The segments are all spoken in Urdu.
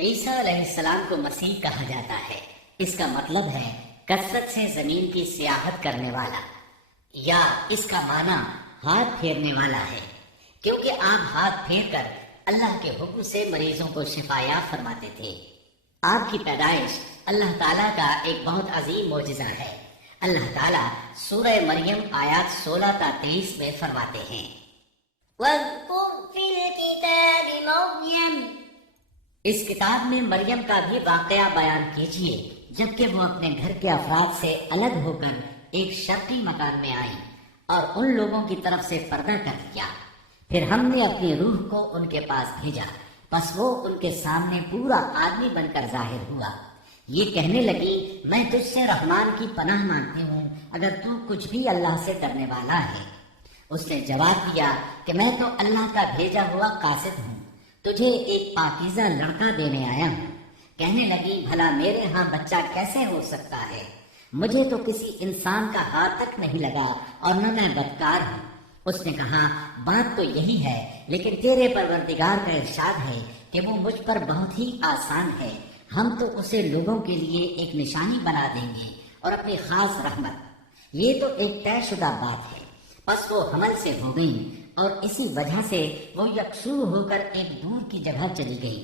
عیسیٰ علیہ السلام کو مسیح کہا جاتا ہے۔ اس کا مطلب ہے کثرت سے زمین کی سیاحت کرنے والا، یا اس کا معنی ہاتھ پھیرنے والا ہے، کیونکہ آپ ہاتھ پھیر کر اللہ کے حکم سے مریضوں کو شفا یاب فرماتے تھے۔ آپ کی پیدائش اللہ تعالیٰ کا ایک بہت عظیم معجزہ ہے۔ اللہ تعالیٰ سورہ مریم آیات 16 تا 23 میں فرماتے ہیں، وَاذْكُرْ فِي الْكِتَابِ مَرْيَمَ، اس کتاب میں مریم کا بھی واقعہ بیان کیجیے جبکہ وہ اپنے گھر کے افراد سے الگ ہو کر ایک شرقی مکان میں آئی اور ان لوگوں کی طرف سے پردہ کر دیا۔ پھر ہم نے اپنی روح کو ان کے پاس بھیجا، پس وہ ان کے سامنے پورا آدمی بن کر ظاہر ہوا۔ یہ کہنے لگی، میں تجھ سے رحمان کی پناہ مانگتی ہوں اگر تو کچھ بھی اللہ سے ڈرنے والا ہے۔ اس نے جواب دیا کہ میں تو اللہ کا بھیجا ہوا قاصد ہوں، تجھے ایک پاکیزہ لڑکا دینے آیا ہوں۔ کہنے لگی، بھلا میرے ہاں بچہ کیسے ہو سکتا ہے؟ مجھے تو کسی انسان کا ہاتھ تک نہیں لگا اور نہ میں بدکار ہوں۔ اس نے کہا، بات تو یہی ہے، لیکن تیرے پروردگار کا ارشاد ہے کہ وہ مجھ پر بہت ہی آسان ہے، ہم تو اسے لوگوں کے لیے ایک نشانی بنا دیں گے اور اپنی خاص رحمت۔ یہ تو ایک طے شدہ بات ہے۔ پس وہ حمل سے ہو گئی اور اسی وجہ سے وہ یکسو ہو کر ایک دور کی جگہ چلی گئی۔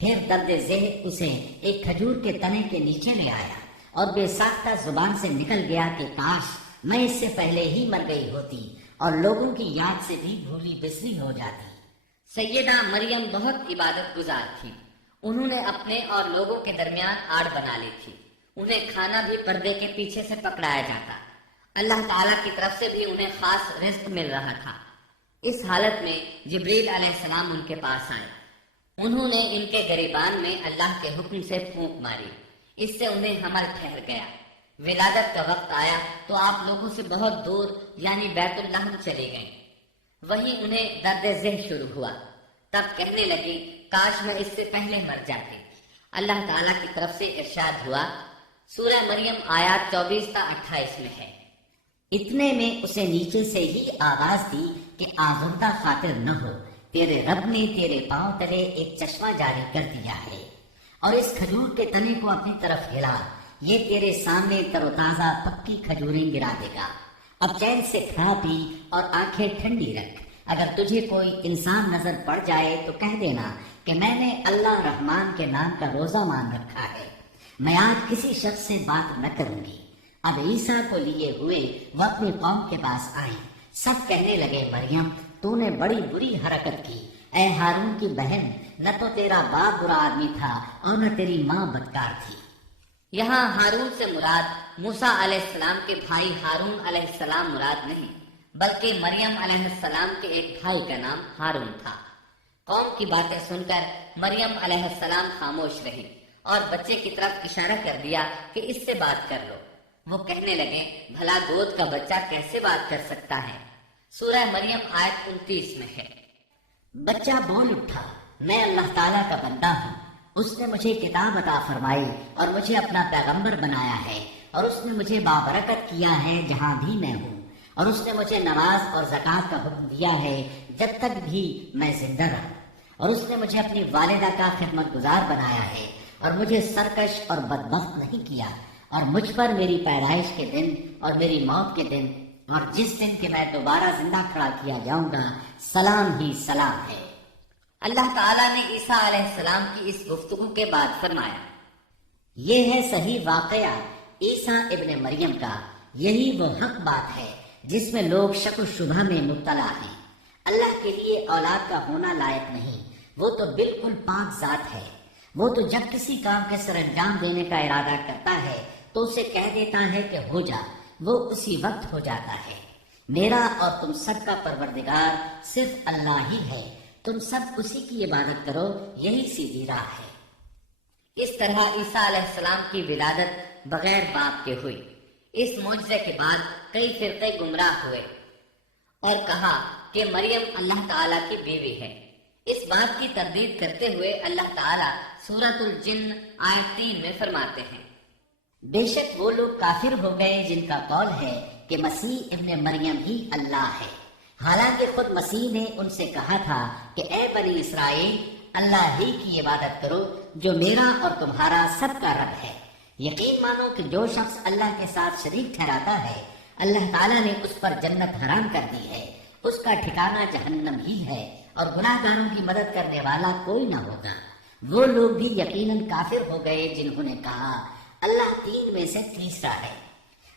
پھر درد ذہن اسے ایک کھجور کے تنے کے نیچے لے آیا اور بے ساختہ زبان سے نکل گیا کہ کاش میں اس سے پہلے ہی مر گئی ہوتی اور لوگوں کی یاد سے بھی بھولی بسری ہو جاتی۔ سیدہ مریم بہت عبادت گزار تھی۔ انہوں نے اپنے اور لوگوں کے درمیان آڑ بنا لی تھی۔ انہیں کھانا بھی پردے کے پیچھے سے پکڑایا جاتا۔ اللہ تعالیٰ کی طرف سے بھی انہیں خاص رزق مل رہا تھا۔ اس حالت میں جبریل علیہ السلام ان کے پاس آئے۔ انہوں نے ان کے گریبان میں اللہ کے حکم سے پھونک ماری، اس سے انہیں حمل ٹھہر گیا۔ ولادت کا وقت آیا تو آپ لوگوں سے بہت دور یعنی بیت اللہ چلے گئے۔ وہیں انہیں درد ذہن شروع ہوا۔ تب کہنے لگی، کاش میں اس سے پہلے مر جاتی۔ اللہ تعالیٰ کی طرف سے ارشاد ہوا، سورہ مریم آیات 24 تا 28 میں ہے، اتنے میں اسے نیچے سے ہی آواز دی کہ آزردہ خاطر نہ ہو، تیرے رب نے تیرے پاؤں تلے ایک چشمہ جاری کر دیا ہے، اور اس کھجور کے تنے کو اپنی طرف ہلا، یہ تیرے سامنے تر و تازہ پکی کھجوریں گرا دے گا۔ اب چین سے کھا پی اور آنکھیں ٹھنڈی رکھ۔ اگر تجھے کوئی انسان نظر پڑ جائے تو کہہ دینا کہ میں نے اللہ رحمان کے نام کا روزہ مان رکھا ہے، میں آج کسی شخص سے بات نہ کروں گی۔ اب عیسیٰ کو لیے ہوئے وہ اپنی قوم کے پاس آئے۔ سب کہنے لگے، مریم تو نے بڑی بری حرکت کی، اے ہارون کی بہن، نہ تو تیرا باپ برا آدمی تھا اور نہ تیری ماں بدکار تھی۔ یہاں ہارون سے مراد موسیٰ علیہ السلام کے بھائی ہارون علیہ السلام مراد نہیں، بلکہ مریم علیہ السلام کے ایک بھائی کا نام ہارون تھا۔ قوم کی باتیں سن کر مریم علیہ السلام خاموش رہی اور بچے کی طرف اشارہ کر دیا کہ اس سے بات کر لو۔ وہ کہنے لگے، بھلا گود کا بچہ کیسے بات کر سکتا ہے؟ سورہ مریم آیت 29 میں ہے، بچہ بول اٹھا، میں اللہ تعالیٰ کا بندہ ہوں، اس نے مجھے کتاب عطا فرمائی اور مجھے اپنا پیغمبر بنایا ہے، اور اس نے مجھے بابرکت کیا ہے جہاں بھی میں ہوں، اور اس نے مجھے نماز اور زکوٰۃ کا حکم دیا ہے جب تک بھی میں زندہ رہا، اور اس نے مجھے اپنی والدہ کا خدمت گزار بنایا ہے اور مجھے سرکش اور بدبخت نہیں کیا، اور مجھ پر میری پیدائش کے دن اور میری موت کے دن اور جس دن کہ میں دوبارہ زندہ کھڑا کیا جاؤں گا سلام ہی سلام ہے۔ اللہ تعالیٰ نے عیسیٰ علیہ السلام کی اس گفتگو کے بعد فرمایا، یہ ہے صحیح واقعہ عیسیٰ ابن مریم کا، یہی وہ حق بات ہے جس میں لوگ شک و شبہ میں مبتلا ہیں۔ اللہ کے لیے اولاد کا ہونا لائق نہیں، وہ تو بالکل پاک ذات ہے۔ وہ تو جب کسی کام کے سر انجام دینے کا ارادہ کرتا ہے تو اسے کہہ دیتا ہے کہ ہو جا، وہ اسی وقت ہو جاتا ہے۔ میرا اور تم سب کا پروردگار صرف اللہ ہی ہے، تم سب اسی کی عبادت کرو، یہی سیدھی راہ ہے۔ اس طرح عیسیٰ علیہ السلام کی ولادت بغیر باپ کے ہوئی۔ اس معجزے کے بعد کئی فرقے گمراہ ہوئے اور کہا کہ مریم اللہ تعالیٰ کی بیوی ہے۔ اس بات کی تردید کرتے ہوئے اللہ تعالیٰ سورۃ الجن آیت 3 میں فرماتے ہیں، بے شک وہ لوگ کافر ہو گئے جن کا قول ہے کہ مسیح ابن مریم ہی اللہ ہے، حالانکہ خود مسیح نے ان سے کہا تھا کہ اے بنی اسرائیل، اللہ ہی کی عبادت کرو جو میرا اور تمہارا سب کا رب ہے۔ یقین مانو کہ جو شخص اللہ کے ساتھ شریک ٹھہراتا ہے اللہ تعالیٰ نے اس پر جنت حرام کر دی ہے، اس کا ٹھکانہ جہنم ہی ہے، اور گناہ گاروں کی مدد کرنے والا کوئی نہ ہوگا۔ وہ لوگ بھی یقیناً کافر ہو گئے جنہوں نے کہا اللہ تین میں سے تیسرا ہے۔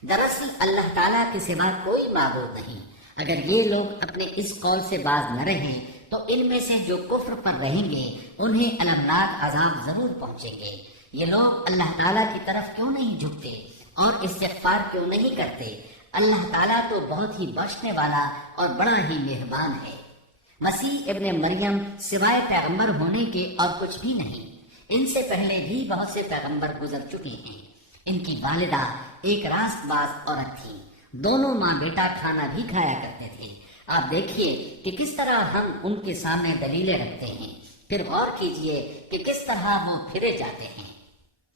دراصل اللہ تعالیٰ کے سوا کوئی معبود نہیں۔ اگر یہ لوگ اپنے اس قول سے باز نہ رہیں تو ان میں سے جو کفر پر رہیں گے انہیں المناک عذاب ضرور پہنچیں گے۔ یہ لوگ اللہ تعالیٰ کی طرف کیوں نہیں جھکتے اور استغفار کیوں نہیں کرتے؟ اللہ تعالیٰ تو بہت ہی بخشنے والا اور بڑا ہی مہربان ہے۔ مسیح ابن مریم سوائے پیغمبر ہونے کے اور کچھ بھی نہیں۔ ان سے پہلے بھی بہت سے پیغمبر گزر چکے ہیں۔ ان کی والدہ ایک راست باز عورت تھی، دونوں ماں بیٹا کھانا بھی کھایا کرتے تھے۔ آپ دیکھیے کہ کس طرح ہم ان کے سامنے دلیلیں رکھتے ہیں، پھر غور کیجئے کہ کس طرح وہ پھرے جاتے ہیں۔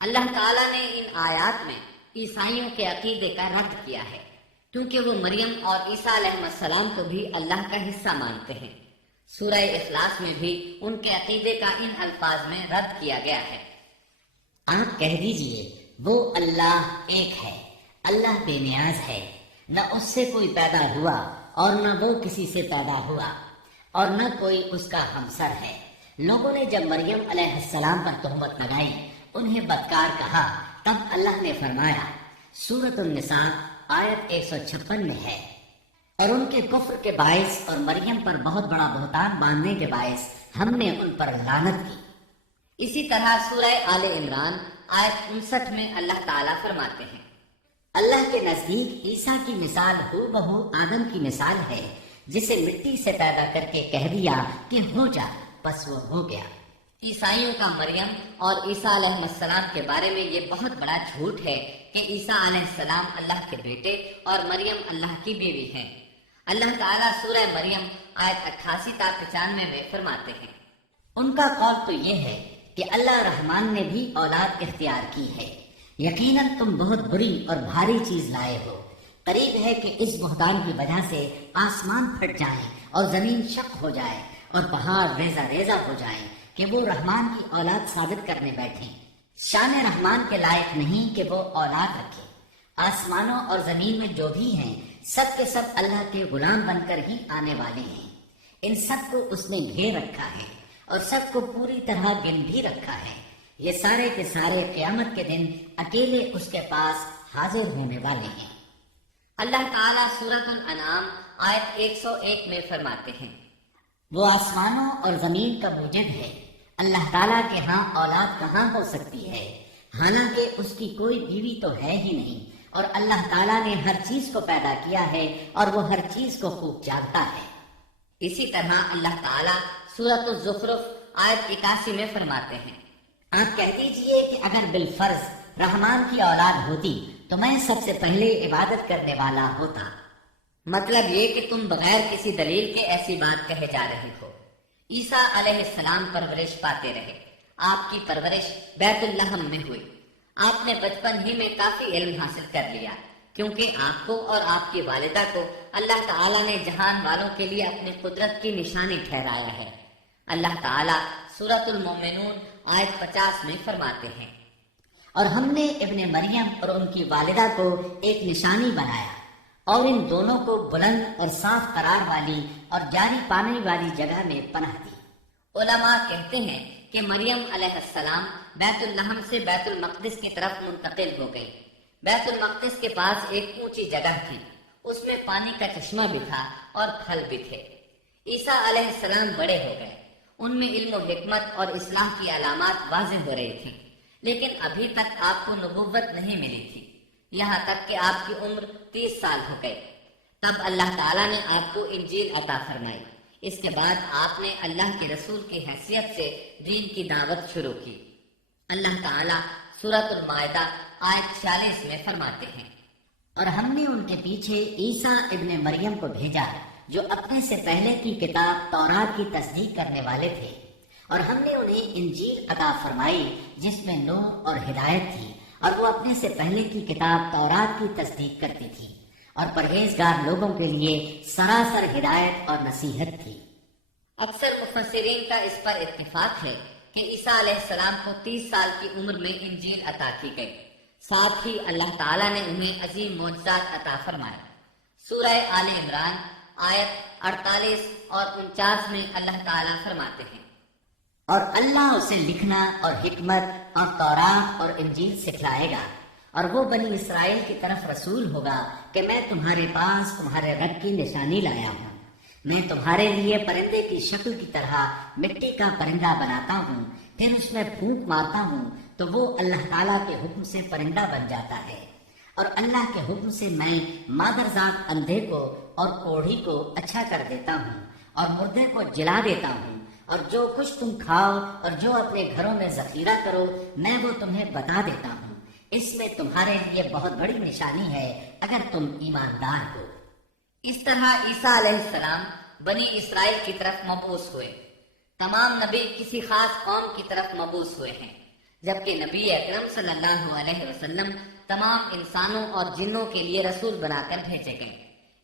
اللہ تعالیٰ نے ان آیات میں عیسائیوں کے عقیدے کا رد کیا ہے، کیونکہ وہ مریم اور عیسیٰ علیہ السلام کو بھی اللہ کا حصہ مانتے ہیں۔ سورہ اخلاص میں بھی ان کے عقیدے کا ان الفاظ میں رد کیا گیا ہے۔ آپ کہہ دیجئے وہ اللہ ایک ہے، اللہ بے نیاز ہے، نہ اس سے کوئی پیدا ہوا اور نہ وہ کسی سے پیدا ہوا، اور نہ کوئی اس کا ہمسر ہے۔ لوگوں نے جب مریم علیہ السلام پر تہمت لگائی، انہیں بدکار کہا، تب اللہ نے فرمایا، سورۃ النساء آیت 156 میں ہے، اور ان کے کفر کے باعث اور مریم پر بہت بڑا بہتان باندھنے کے باعث ہم نے ان پر لعنت کی۔ اسی طرح سورہ آل عمران آیت 59 میں اللہ تعالیٰ فرماتے ہیں، اللہ کے نزدیک عیسیٰ کی مثال ہو بہو آدم کی مثال ہے، جسے مٹی سے پیدا کر کے کہہ دیا کہ ہو جا، بس وہ ہو گیا۔ عیسائیوں کا مریم اور عیسیٰ علیہ السلام کے بارے میں یہ بہت بڑا جھوٹ ہے کہ عیسیٰ علیہ السلام اللہ کے بیٹے اور مریم اللہ کی بیوی ہیں۔ اللہ تعالیٰ سورہ مریم آیت 88 تا 95 میں فرماتے ہیں، ان کا قول تو یہ ہے کہ اللہ رحمان نے بھی اولاد اختیار کی ہے، یقیناً تم بہت بری اور بھاری چیز لائے ہو۔ قریب ہے کہ اس بہتان کی وجہ سے آسمان پھٹ جائیں اور زمین شق ہو جائے اور پہاڑ ریزہ ریزہ ہو جائیں کہ وہ رحمان کی اولاد ثابت کرنے بیٹھیں۔ شان رحمان کے لائق نہیں کہ وہ اولاد رکھے۔ آسمانوں اور زمین میں جو بھی ہیں سب کے سب اللہ کے غلام بن کر ہی آنے والے ہیں۔ ان سب کو اس نے گھیر رکھا ہے اور سب کو پوری طرح گن بھی رکھا ہے۔ یہ سارے کے سارے قیامت کے دن اکیلے اس کے پاس حاضر ہونے والے ہیں۔ اللہ تعالیٰ سورۃ الانعام آیت 101 میں فرماتے ہیں، وہ آسمانوں اور زمین کا موجد ہے، اللہ تعالیٰ کے ہاں اولاد کہاں ہو سکتی ہے، حالانکہ اس کی کوئی بیوی تو ہے ہی نہیں، اور اللہ تعالیٰ نے ہر چیز کو پیدا کیا ہے اور وہ ہر چیز کو خوب جانتا ہے۔ اسی طرح اللہ تعالیٰ سورۃ الزخرف آیت 81 میں فرماتے ہیں، آپ کہہ دیجئے کہ اگر بالفرض رحمان کی اولاد ہوتی تو میں سب سے پہلے عبادت کرنے والا ہوتا۔ مطلب یہ کہ تم بغیر کسی دلیل کے ایسی بات کہے جا رہے ہو۔ عیسیٰ علیہ السلام پرورش پاتے رہے، آپ کی پرورش بیت اللحم میں ہوئی۔ آپ نے بچپن ہی میں کافی علم حاصل کر لیا، کیونکہ آپ کو اور آپ کی والدہ کو اللہ تعالیٰ نے جہان والوں کے لیے اپنی قدرت کی نشانی ٹھہرایا ہے۔ اللہ تعالیٰ سورۃ المومنون آیت 50 میں فرماتے ہیں، اور ہم نے ابن مریم اور ان کی والدہ کو ایک نشانی بنایا اور ان دونوں کو بلند اور صاف قرار والی اور جاری پانی والی جگہ میں پناہ دی۔ علماء کہتے ہیں کہ مریم علیہ السلام بیت اللحم سے بیت المقدس کی طرف منتقل ہو گئی۔ بیت المقدس کے پاس ایک اونچی جگہ تھی، اس میں پانی کا چشمہ بھی تھا اور پھل بھی تھے۔ عیسیٰ علیہ السلام بڑے ہو گئے، ان میں علم و حکمت اور اصلاح کی علامات واضح ہو رہی تھیں، لیکن ابھی تک آپ کو نبوت نہیں ملی تھی، یہاں تک کہ آپ کی عمر 30 سال ہو گئے۔ تب اللہ تعالیٰ نے آپ کو انجیل عطا فرمائی۔ اس کے بعد آپ نے اللہ کے رسول کی حیثیت سے دین کی دعوت شروع کی۔ اللہ تعالیٰ سورۃ المائدہ آیت 46 میں فرماتے ہیں، اور ہم نے ان کے پیچھے عیسیٰ ابن مریم کو بھیجا جو اپنے سے پہلے کی کتاب تورات کی تصدیق کرنے والے تھے، اور ہم نے انہیں انجیل عطا فرمائی جس میں نور اور ہدایت تھی، اور وہ اپنے سے پہلے کی کتاب تورات کی تصدیق کرتی تھی اور پرہیزگار لوگوں کے لیے سراسر ہدایت اور نصیحت تھی۔ اکثر مفسرین کا اس پر اتفاق ہے کہ عیسیٰ علیہ السلام کو 30 سال کی عمر میں انجیل عطا کی گئی، ساتھ ہی اللہ تعالیٰ نے انہیں عظیم معجزات عطا فرمائے۔ سورہ آل عمران آیت 48 اور 49 میں اللہ تعالیٰ فرماتے ہیں، اور اللہ اسے لکھنا اور حکمت اور تورات اور انجیل سکھلائے گا، اور وہ بنی اسرائیل کی طرف رسول ہوگا کہ میں تمہارے پاس تمہارے رب کی نشانی لایا ہوں۔ میں تمہارے لیے پرندے کی شکل کی طرح مٹی کا پرندہ بناتا ہوں، پھر اس میں پھونک مارتا ہوں تو وہ اللہ تعالیٰ کے حکم سے پرندہ بن جاتا ہے، اور اللہ کے حکم سے میں مادرزاد اندھے کو اور کوڑھی کو اچھا کر دیتا ہوں، اور مردے کو جلا دیتا ہوں، اور جو کچھ تم کھاؤ اور جو اپنے گھروں میں ذخیرہ کرو میں وہ تمہیں بتا دیتا ہوں۔ اس میں تمہارے لیے بہت بڑی نشانی ہے اگر تم ایماندار ہو۔ اس طرح عیسیٰ علیہ السلام بنی اسرائیل کی طرف مبعوث ہوئے۔ تمام نبی کسی خاص قوم کی طرف مبعوث ہوئے ہیں، جبکہ نبی اکرم صلی اللہ علیہ وسلم تمام انسانوں اور جنوں کے لیے رسول بنا کر بھیجے گئے۔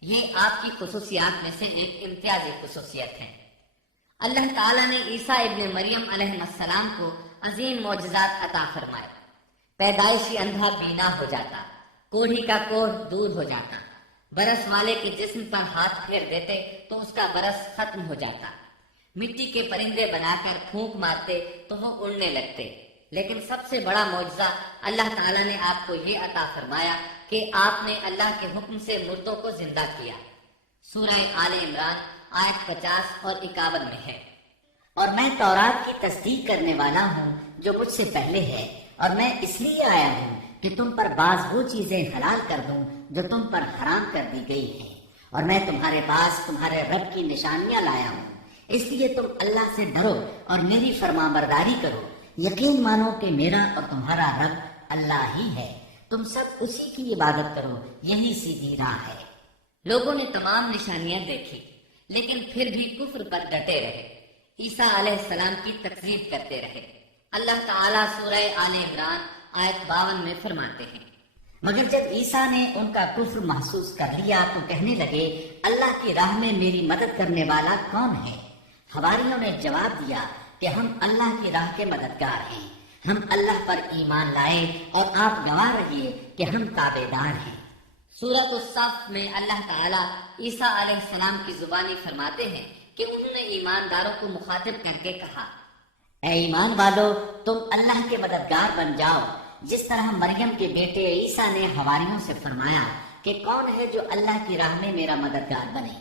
یہ آپ کی خصوصیات میں سے ایک امتیازی خصوصیت ہے۔ اللہ تعالیٰ نے عیسیٰ ابن مریم علیہ السلام کو عظیم معجزات عطا فرمائے۔ پیدائشی اندھا بینا ہو جاتا، کوڑھی کا کوڑ دور ہو جاتا، برس والے کے جسم پر ہاتھ پھیر دیتے تو اس کا برس ختم ہو جاتا، مٹی کے پرندے بنا کر پھونک مارتے تو وہ اڑنے لگتے۔ لیکن سب سے بڑا معجزہ اللہ تعالیٰ نے آپ کو یہ عطا فرمایا کہ آپ نے اللہ کے حکم سے مردوں کو زندہ کیا۔ سورہ آل عمران آیت 50 اور 51 میں ہے، اور میں تورات کی تصدیق کرنے والا ہوں جو مجھ سے پہلے ہے، اور میں اس لیے آیا ہوں کہ تم پر بعض وہ چیزیں حلال کر دوں جو تم پر حرام کر دی گئی ہیں، اور میں تمہارے پاس تمہارے رب کی نشانیاں لایا ہوں، اس لیے تم اللہ سے ڈرو اور میری فرمانبرداری کرو، یقین مانو کہ میرا اور تمہارا رب اللہ ہی ہے، تم سب اسی کی عبادت کرو، یہی سیدھی راہ ہے۔ لوگوں نے تمام نشانیاں دیکھی لیکن پھر بھی کفر پر ڈٹے رہے، عیسیٰ علیہ السلام کی تکذیب کرتے رہے۔ اللہ تعالیٰ سورہ آل عمران آیت 52 میں فرماتے ہیں، مگر جب عیسیٰ نے ان کا کفر محسوس کر لیا تو کہنے لگے، اللہ کی راہ میں میری مدد کرنے والا کون ہے؟ حواریوں نے جواب دیا کہ ہم اللہ کی راہ کے مددگار ہیں، ہم اللہ پر ایمان لائے اور آپ گواہ رہیے کہ ہم تابعدار ہیں۔ سورۃ الصف میں اللہ تعالیٰ عیسیٰ علیہ السلام کی زبانی فرماتے ہیں کہ انہوں نے ایمانداروں کو مخاطب کر کے کہا، اے ایمان والو، تم اللہ کے مددگار بن جاؤ، جس طرح مریم کے بیٹے عیسیٰ نے حواریوں سے فرمایا کہ کون ہے جو اللہ کی راہ میں میرا مددگار بنے؟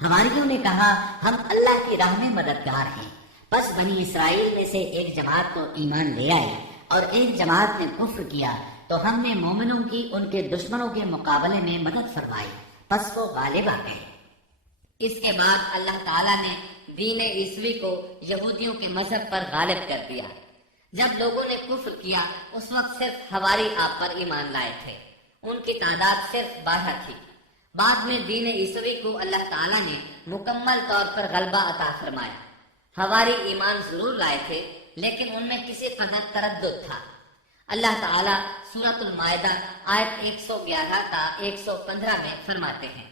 حواریوں نے کہا، ہم اللہ کی راہ میں مددگار ہیں۔ پس بنی اسرائیل میں سے ایک جماعت تو ایمان لے آئی اور ایک جماعت نے کفر کیا، تو ہم نے مومنوں کی ان کے دشمنوں کے مقابلے میں مدد فرمائی، پس وہ غالب آ گئے۔ اس کے بعد اللہ تعالیٰ نے دین عیسوی کو یہودیوں کے مذہب پر غالب کر دیا۔ جب لوگوں نے کفر کیا اس وقت صرف حواری آپ پر ایمان لائے تھے، ان کی تعداد صرف 12 تھی۔ بعد میں دین عیسوی کو اللہ تعالیٰ نے مکمل طور پر غلبہ عطا فرمایا۔ حواری ایمان ضرور لائے تھے لیکن ان میں کسی قدر تردد تھا۔ اللہ تعالیٰ سورۃ المائدہ آیت 111 تا 115 میں فرماتے ہیں،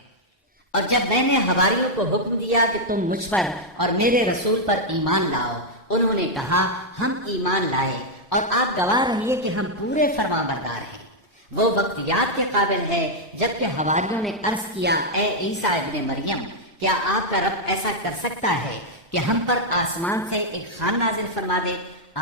اور جب میں نے حواریوں کو حکم دیا کہ تم مجھ پر اور میرے رسول پر ایمان لاؤ، انہوں نے کہا، ہم ایمان لائے اور آپ گواہ رہیے کہ ہم پورے فرمانبردار ہیں۔ وہ وقت یاد کے قابل ہے جبکہ حواریوں نے عرض کیا، اے عیسیٰ ابن مریم، کیا آپ کا رب ایسا کر سکتا ہے کہ ہم پر آسمان سے ایک خوان نازل فرما دے؟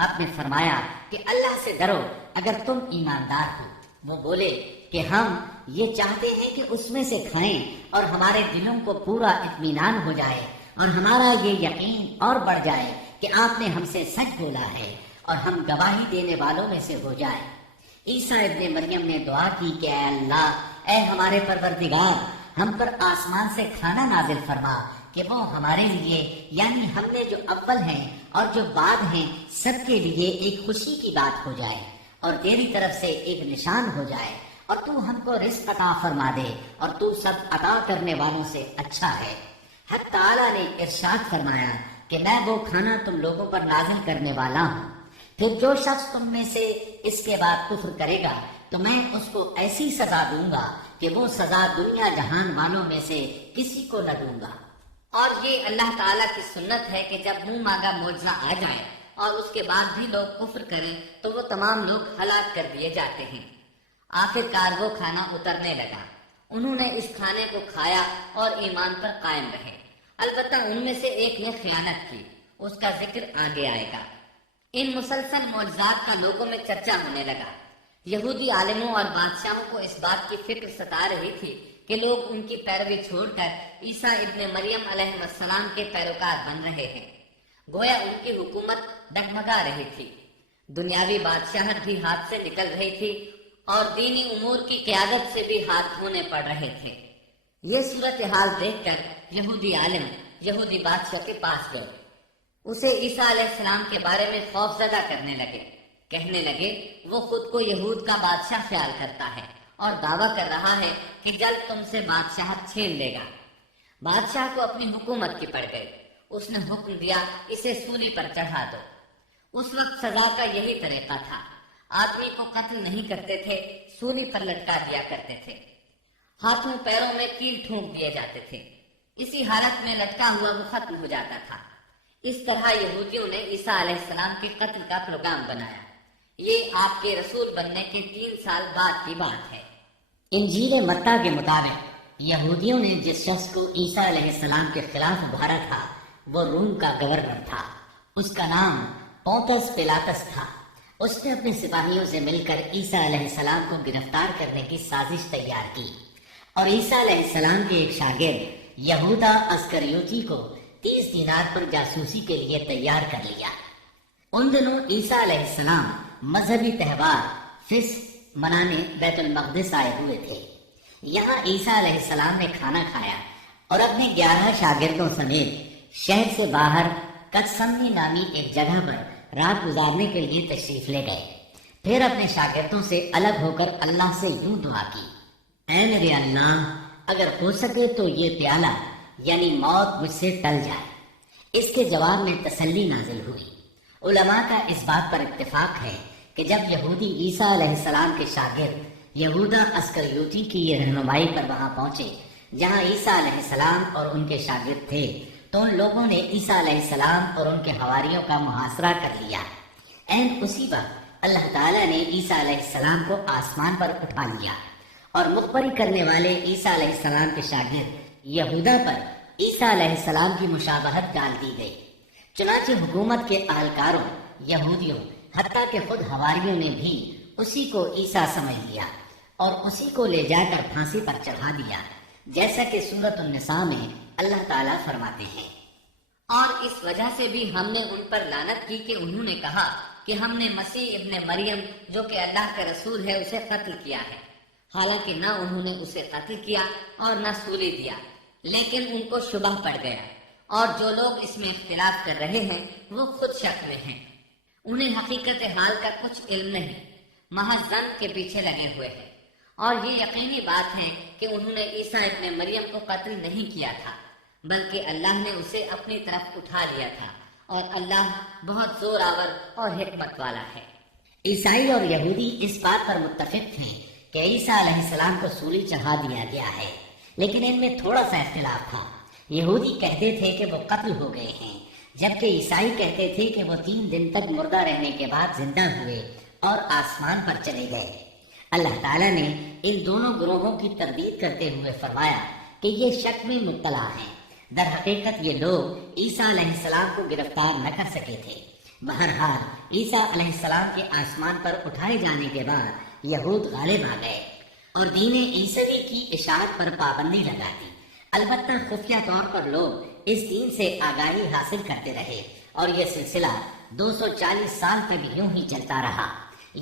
آپ نے فرمایا کہ اللہ سے ڈرو اگر تم ایماندار ہو۔ وہ بولے کہ ہم یہ چاہتے ہیں کہ اس میں سے کھائیں اور ہمارے دلوں کو پورا اطمینان ہو جائے اور ہمارا یہ یقین اور بڑھ جائے کہ آپ نے ہم سے سچ بولا ہے اور ہم گواہی دینے والوں میں سے ہو جائے۔ عیسیٰ ابن مریم نے دعا کی کہ اے اللہ، اے ہمارے پروردگار، ہم پر آسمان سے کھانا نازل فرما کہ وہ ہمارے لیے، یعنی ہم نے جو اول ہیں اور جو بعد ہیں، سب کے لیے ایک خوشی کی بات ہو جائے اور تیری طرف سے ایک نشان ہو جائے، اور تو ہم کو رزق عطا فرما دے، اور تو سب عطا کرنے والوں سے اچھا ہے۔ حق تعالیٰ نے ارشاد فرمایا کہ میں وہ کھانا تم لوگوں پر نازل کرنے والا ہوں، پھر جو شخص تم میں سے اس کے بعد کفر کرے گا تو میں اس کو ایسی سزا دوں گا کہ وہ سزا دنیا جہان والوں میں سے کسی کو نہ دوں گا۔ اور یہ اللہ تعالیٰ کی سنت ہے کہ جب منہ مانگا معجزہ آ جائے اور اس کے بعد بھی لوگ کفر کریں تو وہ تمام لوگ ہلاک کر دیے جاتے ہیں۔ آخر کار وہ کھانا اترنے لگا، انہوں نے اس کھانے کو کھایا اور ایمان پر قائم رہے، البتہ ان میں سے ایک نے خیانت کی، اس کا ذکر آگے آئے گا۔ ان مسلسل معجزات کا لوگوں میں چرچا ہونے لگا۔ یہودی عالموں اور بادشاہوں کو اس بات کی فکر ستا رہی تھی کہ لوگ ان کی پیروی چھوڑ کر عیسیٰ ابن مریم علیہ السلام کے پیروکار بن رہے ہیں، گویا ان کی حکومت ڈگمگا رہی تھی، دنیاوی بادشاہت بھی ہاتھ سے نکل رہی تھی اور دینی امور کی قیادت سے بھی ہاتھ دھونے پڑ رہے تھے۔ یہ صورتحال دیکھ کر یہودی عالم یہودی بادشاہ کے پاس گئے، اسے عیسیٰ علیہ السلام کے بارے میں خوف زدہ کرنے لگے، کہنے لگے وہ خود کو یہود کا بادشاہ خیال کرتا ہے اور دعویٰ کر رہا ہے کہ جلد تم سے بادشاہت چھین لے گا۔ بادشاہ کو اپنی حکومت کی پڑ گئی، اس نے حکم دیا اسے سولی پر چڑھا دو۔ اس وقت سزا کا یہی طریقہ تھا، آدمی کو قتل نہیں کرتے تھے، سولی پر لٹکا دیا کرتے تھے، ہاتھوں پیروں میں کیل ٹھونک دیے جاتے تھے، اسی حالت میں لٹکا ہوا وہ ختم ہو جاتا تھا۔ اس طرح یہودیوں نے عیسیٰ علیہ السلام کے قتل کا پروگرام بنایا۔ یہ آپ کے رسول بننے کے 3 سال بعد کی بات ہے۔ انجیل متی کے مطابق یہودیوں نے جس شخص کو عیسیٰ علیہ السلام کے خلاف ابھارا تھا وہ روم کا گورنر تھا، اس کا نام پونتس پیلاطس تھا۔ اس نے اپنے سپاہیوں سے مل کر عیسیٰ علیہ السلام کو گرفتار کرنے کی سازش تیار کی اور عیسیٰ علیہ السلام کے ایک شاگرد یہودا اسکریوتی کو 30 دینار پر جاسوسی کے لیے تیار کر لیا۔ ان دنوں عیسیٰ علیہ السلام مذہبی تہوار فصح منانے بیت المقدس آئے ہوئے تھے۔ یہاں عیسیٰ علیہ السلام نے کھانا کھایا اور اپنے 11 شاگردوں سمیت شہر سے باہر کتسمنی نامی ایک جگہ پر رات گزارنے کے لیے تشریف لے گئے۔ پھر اپنے شاگردوں سے الگ ہو کر اللہ سے یوں دعا کی، اے میرے اللہ، اگر ہو سکے تو یہ پیالہ یعنی موت مجھ سے ٹل جائے۔ اس کے جواب میں تسلی نازل ہوئی۔ علماء کا اس بات پر اتفاق ہے کہ جب یہودی عیسیٰ علیہ السلام کے شاگرد یہودا اسکریوتی کی یہ رہنمائی پر وہاں پہنچے جہاں عیسیٰ علیہ السلام اور ان کے شاگرد تھے، تو ان لوگوں نے عیسیٰ علیہ السلام اور ان کے حواریوں کا محاصرہ کر لیا۔ اینڈ اسی وقت اللہ تعالیٰ نے عیسیٰ علیہ السلام کو آسمان پر اٹھا لیا اور مخبری کرنے والے عیسیٰ علیہ السلام کے شاگرد یہودا پر عیسیٰ علیہ السلام کی مشابہت ڈال دی گئی۔ چنانچہ حکومت کے اہلکاروں، یہودیوں، حتیٰ کہ خود حواریوں نے بھی اسی کو عیسیٰ سمجھ لیا اور اسی کو لے جا کر پھانسی پر چڑھا دیا، جیسا کہ سورۃ النساء میں اللہ تعالیٰ فرماتے ہیں۔ اور اس وجہ سے بھی ہم نے ان پر لعنت کی کہ انہوں نے کہا کہ ہم نے مسیح ابن مریم جو کہ اللہ کا رسول ہے اسے قتل کیا ہے، حالانکہ نہ انہوں نے اسے قتل کیا اور نہ سولی دیا، لیکن ان کو شبہ پڑ گیا، اور جو لوگ اس میں اختلاف کر رہے ہیں وہ خود شک میں ہیں، انہیں حقیقت حال کا کچھ علم نہیں، محض ظن کے پیچھے لگے ہوئے ہیں۔ اور یہ یقینی بات ہے کہ انہوں نے عیسیٰ ابن مریم کو قتل نہیں کیا تھا، بلکہ اللہ نے اسے اپنی طرف اٹھا لیا تھا، اور اللہ بہت زور آور اور حکمت والا ہے۔ عیسائی اور یہودی اس بات پر متفق تھے کہ عیسیٰ علیہ السلام کو سولی چڑھا دیا گیا ہے، لیکن ان میں تھوڑا سا اختلاف تھا۔ یہودی کہتے تھے کہ وہ قتل ہو گئے ہیں، جبکہ عیسائی کہتے تھے کہ وہ 3 دن تک مردہ رہنے کے بعد زندہ ہوئے اور آسمان پر چلے گئے۔ اللہ تعالیٰ نے ان دونوں گروہوں کی تردید کرتے ہوئے فرمایا کہ یہ شک میں مبتلا ہیں، در حقیقت یہ لوگ عیسیٰ علیہ السلام کو گرفتار نہ کر سکے تھے۔ بہرحال عیسیٰ علیہ السلام کے آسمان پر اٹھائے جانے کے بعد یہود غالب آ گئے اور دین عیسوی کی اشاعت پر پابندی لگا دی۔ البتہ خفیہ طور پر لوگ اس دین سے آگاہی حاصل کرتے رہے اور یہ سلسلہ 240 سال تک یوں ہی چلتا رہا،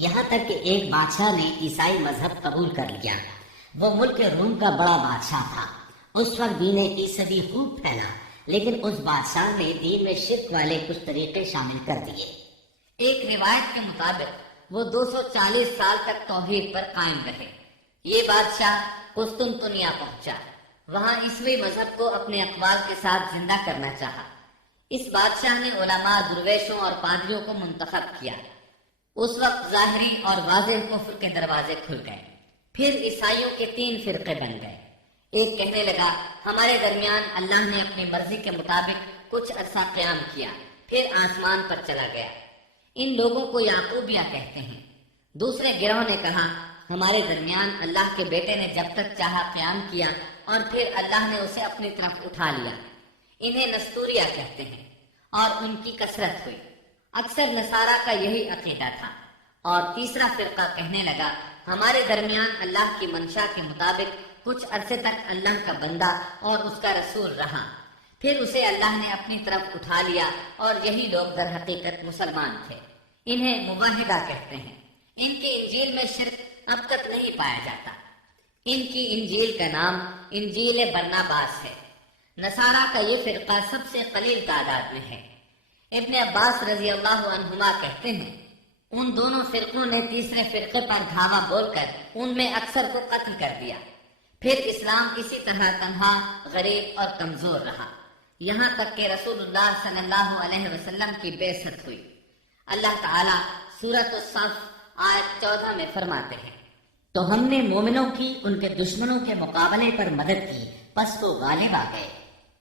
یہاں تک کہ ایک بادشاہ نے عیسائی مذہب قبول کر لیا۔ وہ ملک روم کا بڑا بادشاہ تھا۔ اس وقت دین عیسوی خوب پھیلا، لیکن اس بادشاہ نے دین میں شرک والے کچھ طریقے شامل کر دیے۔ ایک روایت کے مطابق وہ 240 سال تک توحید پر قائم رہے۔ یہ بادشاہ قسطنطنیہ پہنچا، وہاں عیسوی مذہب کو اپنے اقوال کے ساتھ زندہ کرنا چاہا۔ اس بادشاہ نے علماء، درویشوں اور پادریوں کو منتخب کیا۔ اس وقت ظاہری اور واضح کفر کے دروازے کھل گئے۔ پھر عیسائیوں کے 3 فرقے بن گئے۔ ایک کہنے لگا ہمارے درمیان اللہ نے اپنی مرضی کے مطابق کچھ عرصہ قیام کیا، پھر آسمان پر چلا گیا۔ ان لوگوں کو یعقوبیہ کہتے ہیں۔ دوسرے گروہ نے کہا ہمارے درمیان اللہ کے بیٹے نے جب تک چاہا قیام کیا اور پھر اللہ نے اسے اپنی طرف اٹھا لیا۔ انہیں نستوریہ کہتے ہیں اور ان کی کثرت ہوئی۔ اکثر نصارہ کا یہی عقیدہ تھا۔ اور تیسرا فرقہ کہنے لگا ہمارے درمیان اللہ کی منشا کے مطابق کچھ عرصے تک اللہ کا بندہ اور اس کا رسول رہا، پھر اسے اللہ نے اپنی طرف اٹھا لیا، اور یہی لوگ در حقیقت مسلمان تھے۔ انہیں موحدہ کہتے ہیں۔ ان کی انجیل میں شرک اب تک نہیں پایا جاتا۔ ان کی انجیل کا نام انجیل برناباس ہے۔ نصارہ کا یہ فرقہ سب سے قلیل تعداد میں ہے۔ ابن عباس رضی اللہ عنہما کہتے ہیں ان دونوں فرقوں نے تیسرے فرقے پر دھاوا بول کر ان میں اکثر کو قتل کر دیا۔ پھر اسلام اسی طرح تنہا، غریب اور کمزور رہا، یہاں تک کہ رسول اللہ صلی اللہ علیہ وسلم کی بعثت ہوئی۔ اللہ تعالیٰ سورۃ الصف آیت 14 میں فرماتے ہیں تو ہم نے مومنوں کی ان کے دشمنوں کے مقابلے پر مدد کی، پس وہ غالب آ گئے۔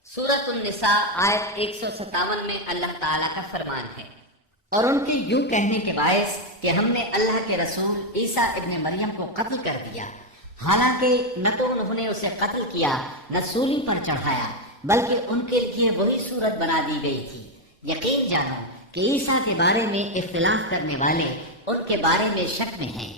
سورۃ النساء آیت 157 میں اللہ تعالیٰ کا فرمان ہے اور ان کے یوں کہنے کے باعث کہ ہم نے اللہ کے رسول عیسیٰ ابن مریم کو قتل کر دیا، حالانکہ نہ تو انہوں نے اسے قتل کیا نہ سولی پر چڑھایا، بلکہ ان کے لیے وہی صورت بنا دی گئی تھی۔ یقین جانو کہ عیسیٰ کے بارے میں اختلاف کرنے والے ان کے بارے میں شک میں ہیں،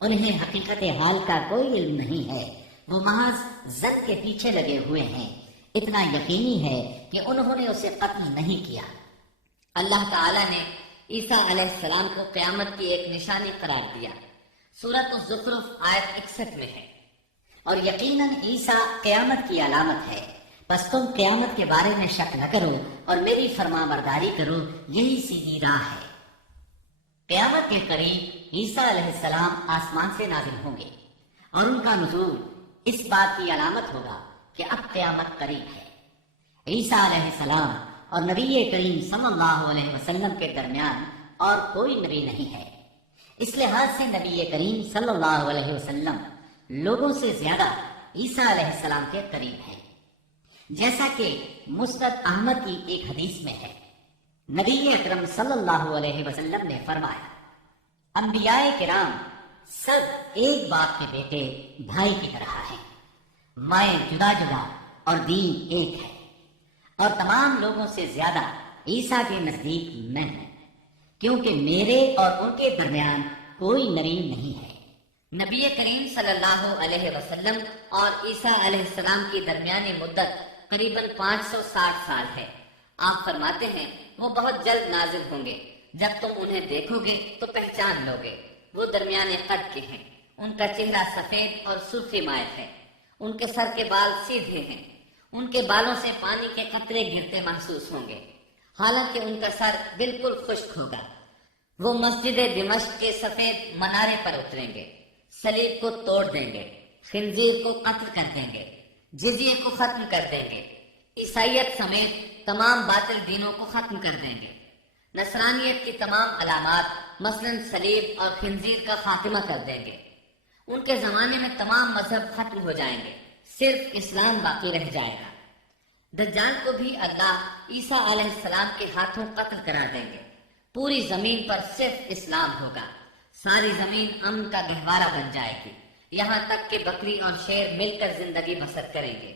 انہیں حقیقت حال کا کوئی علم نہیں ہے، وہ محض ظن کے پیچھے لگے ہوئے ہیں۔ اتنا یقینی ہے کہ انہوں نے اسے قتل نہیں کیا۔ اللہ تعالیٰ نے عیسیٰ علیہ السلام کو قیامت کی ایک نشانی قرار دیا۔ سورۃ الزخرف آیت 61 میں ہے، اور یقیناً عیسیٰ قیامت کی علامت ہے، بس تم قیامت کے بارے میں شک نہ کرو اور میری فرما برداری کرو، یہی سیدھی راہ ہے۔ قیامت کے قریب عیسیٰ علیہ السلام آسمان سے نازل ہوں گے، اور ان کا نزول اس بات کی علامت ہوگا کہ اب قیامت قریب ہے۔ عیسیٰ علیہ السلام اور نبی کریم صلی اللہ علیہ وسلم کے درمیان اور کوئی نبی نہیں ہے، اس لحاظ سے نبی کریم صلی اللہ علیہ وسلم لوگوں سے زیادہ عیسیٰ علیہ السلام کے قریب ہے، جیسا کہ مسند احمد کی ایک حدیث میں ہے۔ نبی اکرم صلی اللہ علیہ وسلم نے فرمایا انبیاء کرام سب ایک باپ کے بیٹے بھائی کی طرح ہیں، مائیں جدا جدا اور دین ایک ہے، اور تمام لوگوں سے زیادہ عیسیٰ کے نزدیک میں ہوں، کیونکہ میرے اور ان کے درمیان کوئی نبی نہیں ہے۔ نبی کریم صلی اللہ علیہ وسلم اور عیسیٰ علیہ السلام کی درمیانی مدت قریباً 560 سال ہے۔ آپ فرماتے ہیں وہ بہت جلد نازل ہوں گے، جب تم انہیں دیکھو گے تو پہچان لو گے۔ وہ درمیانے قد کے ہیں، ان کا چہرہ سفید اور سرخی مائل ہے، ان کے سر کے بال سیدھے ہیں، ان کے بالوں سے پانی کے قطرے گرتے محسوس ہوں گے، حالانکہ ان کا سر بالکل خشک ہوگا۔ وہ مسجد دمشق کے سفید منارے پر اتریں گے، صلیب کو توڑ دیں گے، خنزیر کو قتل کر دیں گے، جزیے کو ختم کر دیں گے، عیسائیت سمیت تمام باطل دینوں کو ختم کر دیں گے، نصرانیت کی تمام علامات مثلا صلیب اور خنزیر کا خاتمہ کر دیں گے۔ ان کے زمانے میں تمام مذہب ختم ہو جائیں گے، صرف اسلام باقی رہ جائے گا۔ دجال کو بھی اللہ عیسیٰ علیہ السلام کے ہاتھوں قتل کرا دیں گے۔ پوری زمین پر صرف اسلام ہوگا، ساری زمین امن کا گہوارہ بن جائے گی، یہاں تک کہ بکری اور شیر مل کر زندگی بسر کریں گے،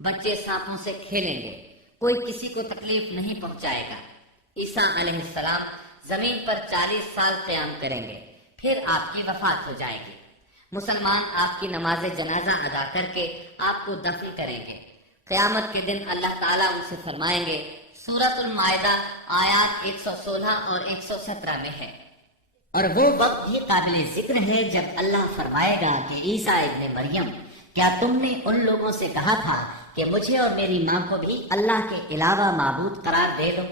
بچے سانپوں سے کھیلیں گے، کوئی کسی کو تکلیف نہیں پہنچائے گا۔ عیسیٰ علیہ السلام زمین پر 40 سال قیام کریں گے، پھر آپ کی وفات ہو جائے گی۔ مسلمان آپ کی نماز جنازہ ادا کر کے آپ کو دفن کریں گے۔ قیامت کے دن اللہ تعالیٰ ان سے فرمائیں گے، سورۃ المائدہ آیات 116 اور 117 میں ہے، اور وہ وقت بھی قابل ذکر ہے جب اللہ فرمائے گا کہ عیسیٰ ابن مریم، کیا تم نے ان لوگوں سے کہا تھا کہ مجھے اور میری ماں کو بھی اللہ کے علاوہ معبود قرار دے دو؟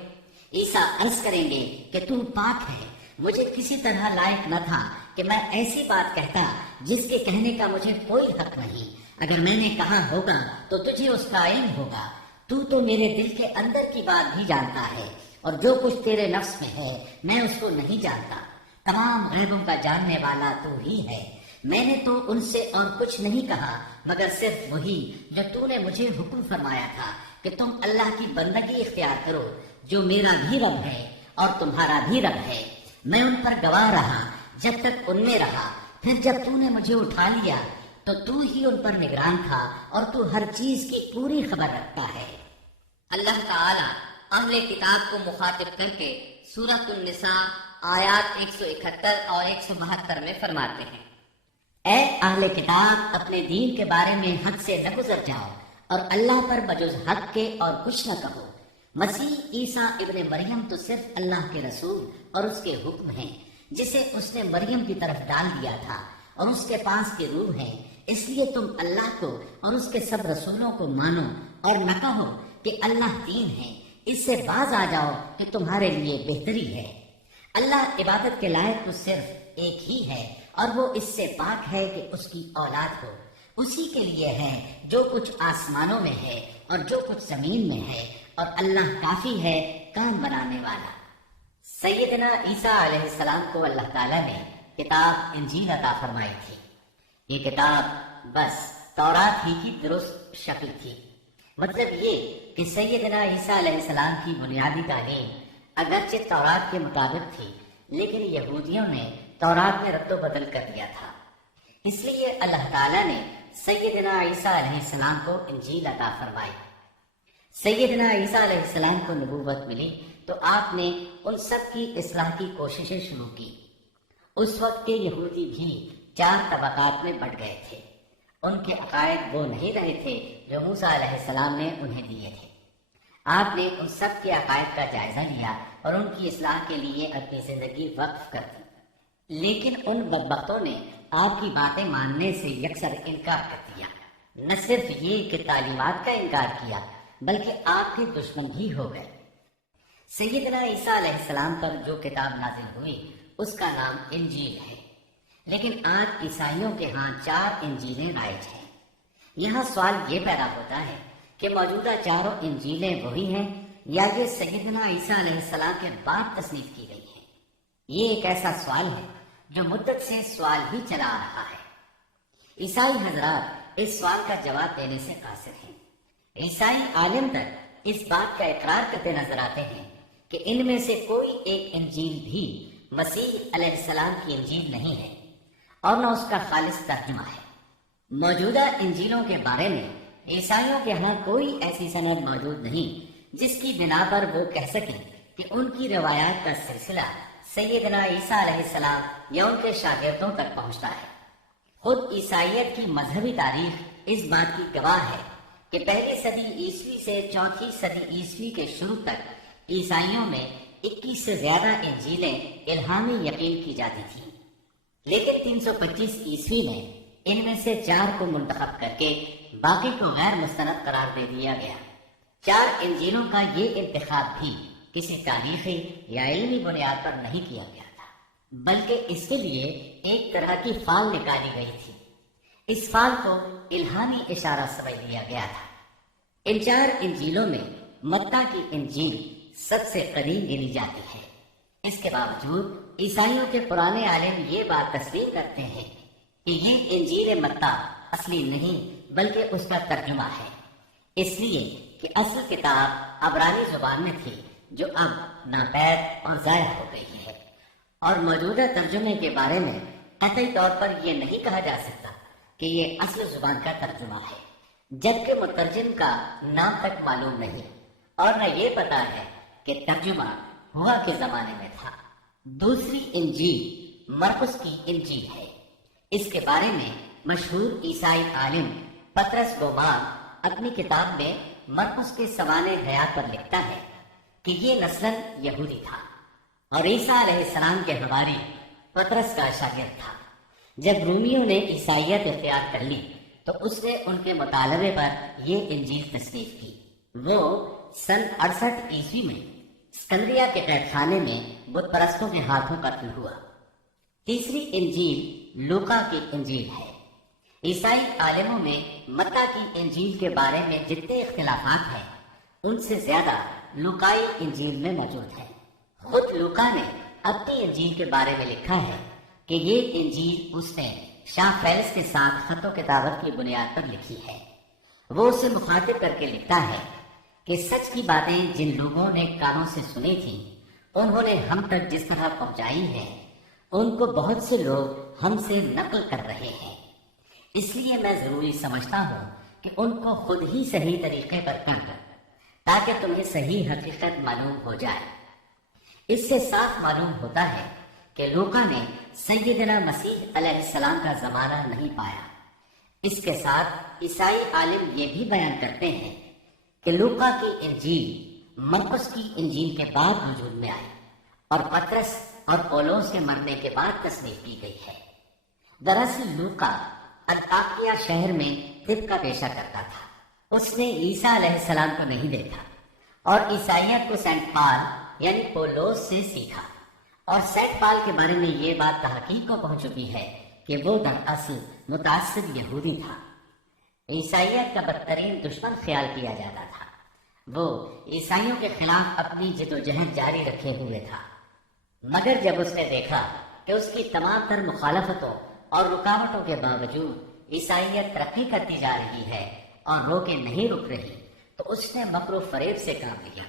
عیسیٰ عرض کریں گے کہ تو پاک ہے، مجھے کسی طرح لائق نہ تھا کہ میں ایسی بات کہتا جس کے کہنے کا مجھے کوئی حق نہیں، اگر میں نے کہا ہوگا تو تجھے اس کا علم ہوگا، تو میرے دل کے اندر کی بات بھی جانتا ہے، اور جو کچھ تیرے نفس میں ہے میں اس کو نہیں جانتا، تمام غیبوں کا جاننے والا تو ہی ہے، میں نے تو ان سے اور کچھ نہیں کہا مگر صرف وہی جو تو نے مجھے حکم فرمایا تھا کہ تم اللہ کی بندگی اختیار کرو جو میرا بھی رب ہے اور تمہارا بھی رب ہے۔ میں ان پر گواہ رہا جب تک ان میں رہا، پھر جب تو نے مجھے اٹھا لیا تو تو ہی ان پر نگران تھا اور تو ہر چیز کی پوری خبر رکھتا ہے۔ اللہ تعالی اہل کتاب کو مخاطب کر کے سورۃ النساء آیات 171 اور 172 میں فرماتے ہیں، اے اہل کتاب، اپنے دین کے بارے میں حد سے نہ گزر جاؤ اور اللہ پر بجز حق کے اور کچھ نہ کہو۔ مسیح عیسیٰ ابن مریم تو صرف اللہ کے رسول اور اس کے حکم ہیں جسے اس نے مریم کی طرف ڈال دیا تھا، اور اس کے پاس کی روح ہے۔ اس لیے تم اللہ کو اور اس کے سب رسولوں کو مانو اور نہ کہو کہ اللہ تین ہے۔ اس سے باز آ جاؤ کہ تمہارے لیے بہتری ہے۔ اللہ عبادت کے لائق تو صرف ایک ہی ہے اور وہ اس سے پاک ہے کہ اس کی اولاد ہو۔ اسی کے لیے ہے جو کچھ آسمانوں میں ہے اور جو کچھ زمین میں ہے، اور اللہ کافی ہے کام بنانے والا۔ سیدنا عیسیٰ علیہ السلام کو اللہ تعالیٰ نے کتاب انجیل عطا فرمائی تھی۔ یہ کتاب بس تورات ہی کی درست شکل تھی۔ مطلب یہ کہ سیدنا عیسیٰ علیہ السلام کی بنیادی تعلیم اگرچہ تورات کے مطابق تھی، لیکن یہودیوں نے تورات میں رد و بدل کر دیا تھا۔ اس لیے اللہ تعالیٰ نے سیدنا عیسیٰ علیہ السلام کو انجیل عطا فرمائی۔ سیدنا عیسیٰ علیہ السلام کو نبوت ملی تو آپ نے ان سب کی اصلاح کی کوششیں شروع کی۔ اس وقت کے یہودی بھی 4 طبقات میں بٹ گئے تھے۔ ان کے عقائد وہ نہیں رہے تھے جو موسیٰ علیہ السلام نے انہیں دیے تھے۔ آپ نے ان سب کے عقائد کا جائزہ لیا اور ان کی اصلاح کے لیے اپنی زندگی وقف کر دی، لیکن ان بدبختوں نے آپ کی باتیں ماننے سے یکسر انکار کر دیا۔ نہ صرف یہ کہ تعلیمات کا انکار کیا بلکہ آپ کے دشمن بھی ہو گئے۔ سیدنا عیسیٰ علیہ السلام پر جو کتاب نازل ہوئی اس کا نام انجیل ہے، لیکن آج عیسائیوں کے ہاں 4 انجیلیں رائج ہیں۔ یہاں سوال یہ پیدا ہوتا ہے کہ موجودہ 4 انجیلیں وہی ہیں یا یہ سیدنا عیسیٰ علیہ السلام کے بعد تصنیف کی گئی ہیں؟ یہ ایک ایسا سوال ہے جو مدت سے سوال ہی چلا آ رہا ہے۔ عیسائی حضرات اس سوال کا جواب دینے سے قاصر ہیں۔ عیسائی عالم تک اس بات کا اقرار کرتے نظر آتے ہیں کہ ان میں سے کوئی ایک انجیل بھی مسیح علیہ السلام کی انجیل نہیں ہے اور نہ اس کا خالص ترجمہ ہے۔ موجودہ انجیلوں کے بارے میں عیسائیوں کے ہاں کوئی ایسی سند موجود نہیں جس کی بنا پر وہ کہہ سکیں کہ ان کی روایات کا سلسلہ سیدنا عیسیٰ علیہ السلام یا ان کے شاگردوں تک پہنچتا ہے۔ خود عیسائیت کی مذہبی تاریخ اس بات کی گواہ ہے کہ 1 صدی عیسوی سے 4 صدی عیسوی کے شروع تک عیسائیوں میں 21 سے زیادہ انجیلیں الہامی یقین کی جاتی تھیں، لیکن 325 عیسوی میں ان میں سے 4 کو منتخب کر کے باقی کو غیر مستند قرار دے دیا گیا۔ 4 انجیلوں کا یہ انتخاب بھی کسی تاریخی یا علمی بنیاد پر نہیں کیا گیا تھا، بلکہ اس کے لیے ایک طرح کی فال نکالی گئی تھی۔ اس فال کو الہامی اشارہ سمجھ لیا گیا تھا۔ ان 4 انجیلوں میں متی کی انجیل سب سے قدیم گنی جاتی ہے۔ اس کے باوجود عیسائیوں کے پرانے عالم یہ بات تسلیم کرتے ہیں کہ یہ انجیل متی اصلی نہیں بلکہ اس کا ترجمہ ہے، اس لیے کہ اصل کتاب عبرانی زبان میں تھی جو اب ناپید اور ضائع ہو گئی ہے، اور موجودہ ترجمے کے بارے میں قطعی طور پر یہ نہیں کہا جا سکتا کہ یہ اصل زبان کا ترجمہ ہے، جبکہ مترجم کا نام تک معلوم نہیں اور نہ یہ پتا ہے کہ ترجمہ ہوا کے زمانے میں تھا۔ دوسری انجیل مرقس کی انجیل ہے۔ اس کے بارے میں مشہور عیسائی عالم پطرس گومار اپنی کتاب میں مرقس کے سوانح حیات پر لکھتا ہے کہ یہ نسلاً یہودی تھا اور عیسیٰ علیہ السلام کے حواری پطرس کا شاگرد تھا۔ جب رومیوں نے عیسائیت اختیار کر لی تو اس نے ان کے مطالبے پر یہ انجیل تصنیف کی۔ وہ سن 68 عیسوی میں اسکندریہ کے قید خانے میں بت پرستوں کے ہاتھوں قتل ہوا۔ تیسری انجیل لوقا کی انجیل ہے۔ عیسائی عالموں میں متی کی انجیل کے بارے میں جتنے اختلافات ہیں ان سے زیادہ لوقائی انجیل میں موجود ہے۔ خود لوقا نے اپنی انجیل کے بارے میں لکھا ہے کہ یہ انجیل اس نے شاہ فیلس کے ساتھ خط و کتابت کی بنیاد پر لکھی ہے۔ وہ اسے مخاطب کر کے لکھتا ہے کہ سچ کی باتیں جن لوگوں نے کانوں سے سنی تھیں انہوں نے ہم تک جس طرح پہنچائی ہیں ان کو بہت سے لوگ ہم سے نقل کر رہے ہیں، اس لیے میں ضروری سمجھتا ہوں کہ ان کو خود ہی صحیح طریقے پر کر دیں تاکہ تمہیں صحیح حقیقت معلوم ہو جائے۔ اس سے صاف معلوم ہوتا ہے کہ لوکا نے سیدنا مسیح علیہ السلام کا زمانہ نہیں پایا۔ اس کے ساتھ عیسائی عالم یہ بھی بیان کرتے ہیں کہ لوکا کی انجیل مرقس کی انجیل کے بعد وجود میں آئی اور پطرس اور پولس کے مرنے کے بعد تصنیف کی گئی ہے۔ دراصل لوکا انطاکیہ شہر میں طب کا پیشہ کرتا تھا۔ اس نے عیسیٰ علیہ السلام کو نہیں دیکھا اور عیسائیت کو سینٹ پال یعنی پولس سے سیکھا، اور سینٹ پال کے بارے میں یہ بات تحقیق کو پہنچ چکی ہے کہ وہ دراصل متعصب یہودی تھا۔ عیسائیت کا بدترین دشمن خیال کیا جاتا تھا۔ وہ عیسائیوں کے خلاف اپنی جدوجہد جاری رکھے ہوئے تھا، مگر جب اس نے دیکھا کہ اس کی تمام تر مخالفتوں اور رکاوٹوں کے باوجود عیسائیت ترقی کرتی جا رہی ہے اور روکے نہیں رک رہی، تو اس نے مکر و فریب سے کام لیا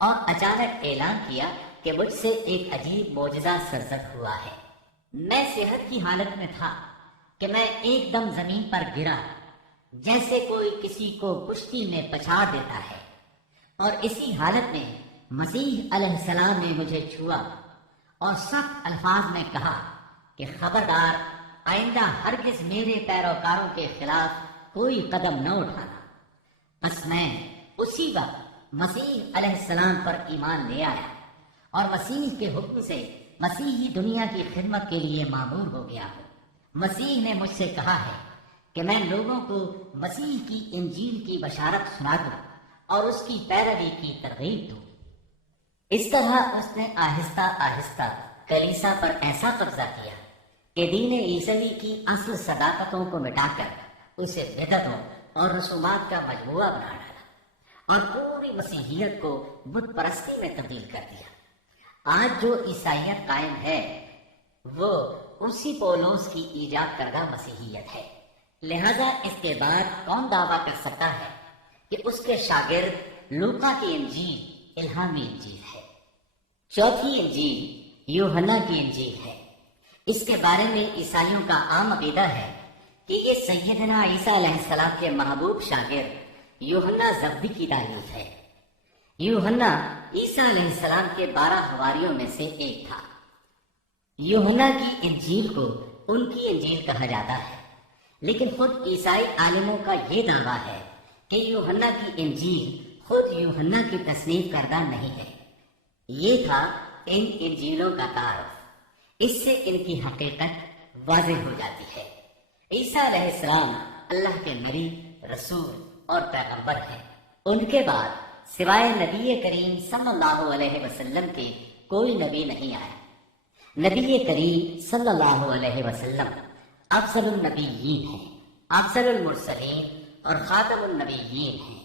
اور اچانک اعلان کیا کہ مجھ سے ایک عجیب معجزہ سرزد ہوا ہے۔ میں صحت کی حالت میں تھا کہ میں ایک دم زمین پر گرا جیسے کوئی کسی کو کشتی میں پچھاڑ دیتا ہے، اور اسی حالت میں مسیح علیہ السلام نے مجھے چھوا اور سخت الفاظ میں کہا کہ خبردار، آئندہ ہرگز میرے پیروکاروں کے خلاف کوئی قدم نہ اٹھانا۔ بس میں اسی وقت مسیح علیہ السلام پر ایمان لے آیا اور مسیح کے حکم سے مسیحی دنیا کی خدمت کے لیے مامور ہو گیا ہوں۔ مسیح نے مجھ سے کہا ہے کہ میں لوگوں کو مسیح کی انجیل کی بشارت سنا دوں اور اس کی پیروی کی ترغیب دوں۔ اس طرح اس نے آہستہ آہستہ کلیسا پر ایسا قبضہ کیا کہ دین عیسوی کی اصل صداقتوں کو مٹا کر اسے بدعتوں اور رسومات کا مجموعہ بنا ڈالا اور پوری مسیحیت کو بت پرستی میں تبدیل کر دیا۔ آج جو عیسائیت قائم ہے وہ اسی پولس کی ایجاد کردہ مسیحیت ہے، لہذا اس کے بعد کون دعویٰ کر سکتا ہے کہ اس کے شاگرد لوکا کی انجیل الہامی انجیل ہے؟ چوتھی انجیل یوحنا کی انجیل ہے۔ اس کے بارے میں عیسائیوں کا عام عقیدہ ہے کہ یہ سیدنا عیسیٰ علیہ السلام کے محبوب شاگرد یوحنا زبدی کی تالیف ہے۔ یوحنا عیسیٰ علیہ السلام کے 12 حواریوں میں سے ایک تھا۔ یوحنا کی انجیل کو ان کی انجیل کہا جاتا ہے، لیکن خود عیسائی عالموں کا یہ دعویٰ ہے کہ یوحنا کی انجیل خود یوحنا کی تصنیف کردہ نہیں ہے۔ یہ تھا ان انجیلوں کا تعارف۔ اس سے ان کی حقیقت واضح ہو جاتی ہے۔ عیسیٰ علیہ السلام اللہ کے نبی، رسول اور پیغمبر ہیں۔ ان کے بعد سوائے نبی کریم صلی اللہ علیہ وسلم کے کوئی نبی نہیں آیا۔ نبی کریم صلی اللہ علیہ وسلم افضل النبیین ہیں، افضل المرسلین اور خاتم النبیین ہیں۔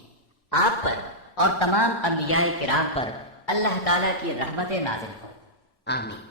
آپ پر اور تمام انبیاء کرام پر اللہ تعالیٰ کی رحمت نازل ہو، آمین۔